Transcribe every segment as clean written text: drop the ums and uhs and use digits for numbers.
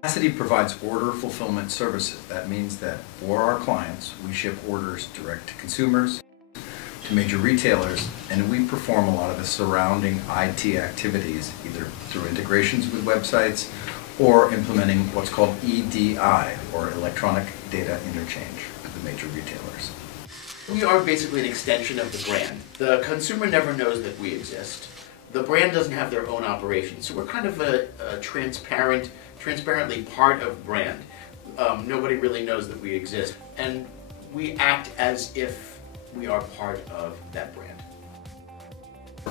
Capacity provides order fulfillment services. That means that for our clients, we ship orders direct to consumers, to major retailers, and we perform a lot of the surrounding IT activities, either through integrations with websites or implementing what's called EDI, or Electronic Data Interchange, with the major retailers. We are basically an extension of the brand. The consumer never knows that we exist. The brand doesn't have their own operation, so we're kind of a transparently part of brand. Nobody really knows that we exist, and we act as if we are part of that brand.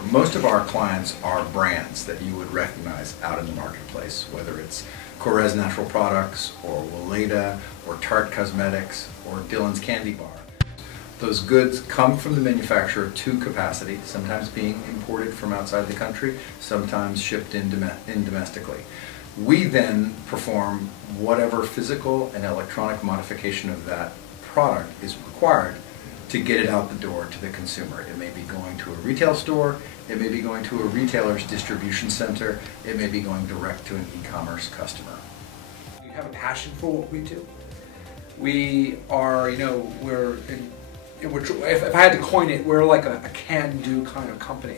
Most of our clients are brands that you would recognize out in the marketplace, whether it's Corez Natural Products, or Weleda, or Tarte Cosmetics, or Dillon's Candy Bar. Those goods come from the manufacturer to capacity, sometimes being imported from outside the country, sometimes shipped in domestically. We then perform whatever physical and electronic modification of that product is required to get it out the door to the consumer. It may be going to a retail store, it may be going to a retailer's distribution center, it may be going direct to an e-commerce customer. We have a passion for what we do. We are, if I had to coin it, we're like a can-do kind of company.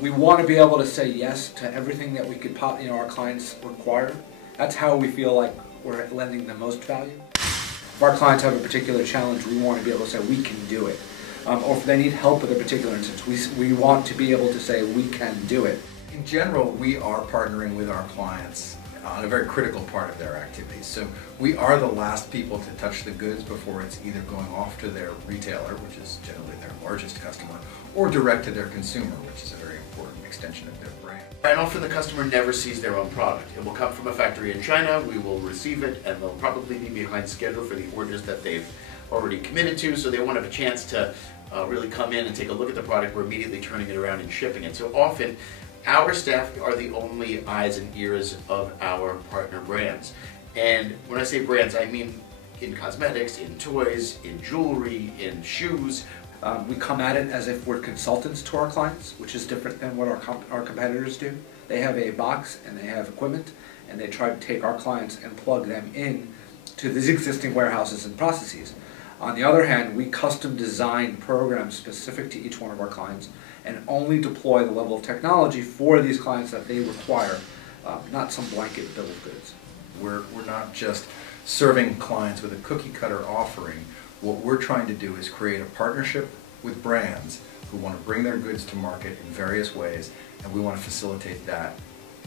We want to be able to say yes to everything that we could our clients require. That's how we feel like we're lending the most value. If our clients have a particular challenge, we want to be able to say we can do it. Or if they need help with a particular instance, we want to be able to say we can do it. In general, we are partnering with our clients on a very critical part of their activities. So we are the last people to touch the goods before it's either going off to their retailer, which is generally their largest customer, or direct to their consumer, which is a very important extension of their brand. And often the customer never sees their own product. It will come from a factory in China, we will receive it, and they'll probably be behind schedule for the orders that they've already committed to, so they won't have a chance to really come in and take a look at the product. We're immediately turning it around and shipping it. So often, our staff are the only eyes and ears of our partner brands. And when I say brands, I mean in cosmetics, in toys, in jewelry, in shoes. We come at it as if we're consultants to our clients, which is different than what our competitors do. They have a box and they have equipment, and they try to take our clients and plug them in to these existing warehouses and processes. On the other hand, we custom design programs specific to each one of our clients and only deploy the level of technology for these clients that they require, not some blanket bill of goods. We're not just serving clients with a cookie cutter offering. What we're trying to do is create a partnership with brands who want to bring their goods to market in various ways, and we want to facilitate that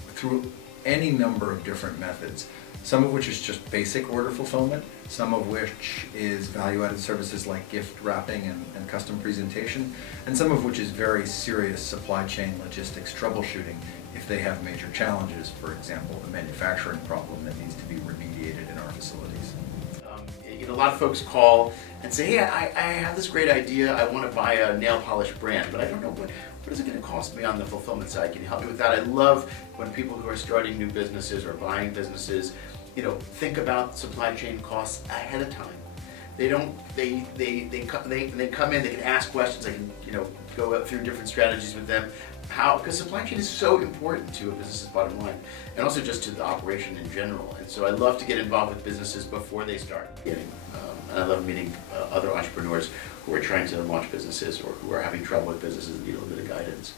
through any number of different methods, some of which is just basic order fulfillment, some of which is value-added services like gift wrapping and custom presentation, and some of which is very serious supply chain logistics troubleshooting if they have major challenges, for example, a manufacturing problem that needs to be remediated in our facilities. A lot of folks call and say, hey, I have this great idea, I want to buy a nail polish brand, but I don't know what is it going to cost me on the fulfillment side. Can you help me with that? I love when people who are starting new businesses or buying businesses, think about supply chain costs ahead of time. They don't. They come in. They can ask questions. They can go through different strategies with them. Because supply chain is so important to a business's bottom line, and also just to the operation in general. And so I love to get involved with businesses before they start. And I love meeting other entrepreneurs who are trying to launch businesses or who are having trouble with businesses and need a little bit of guidance.